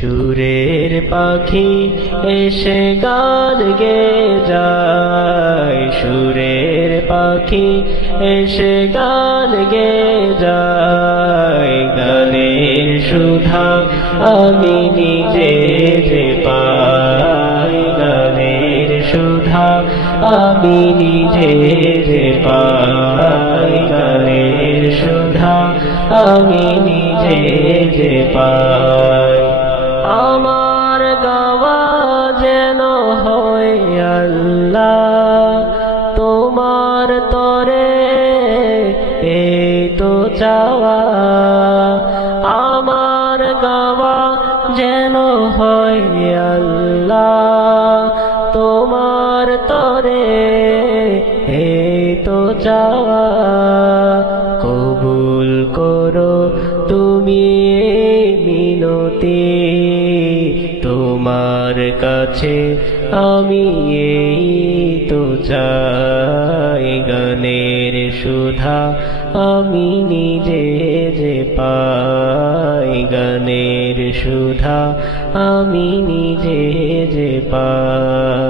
সুরের পাখি এসে গান গে যায়। সুরের পাখি এসে গান গে যায়। গানের সুধা আমি নিজে যে পাই। গানের সুধা আমি নিজে যে পাই। গানের সুধা আমি নিজে যে পাই। আমার গাওয়া যেন হয় আল্লাহ। তোমার তরে এই তো চাওয়া। আমার গাওয়া যেন হয় আল্লাহ। তোমার তরে এই তো চাওয়া। কবুল করো তুমি মিনতি। তোমার কাছে আমি এই তো চাই গানের সুধা। আমি নিজে যে পাই গানের সুধা। আমি নিজে যে পাই